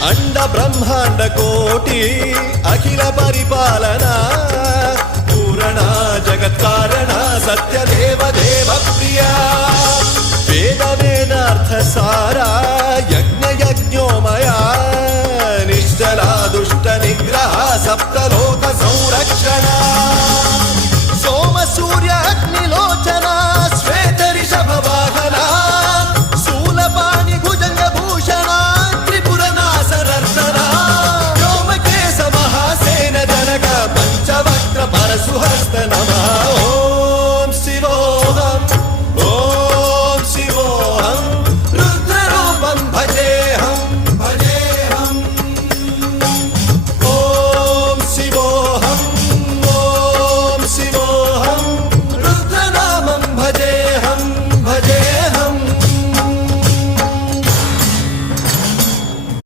अंड ब्रह्मांड कोटि अखिल परिपालना पूरणा जगत्कारणा सत्य देव देव प्रिया वेद वेदार्थ सारा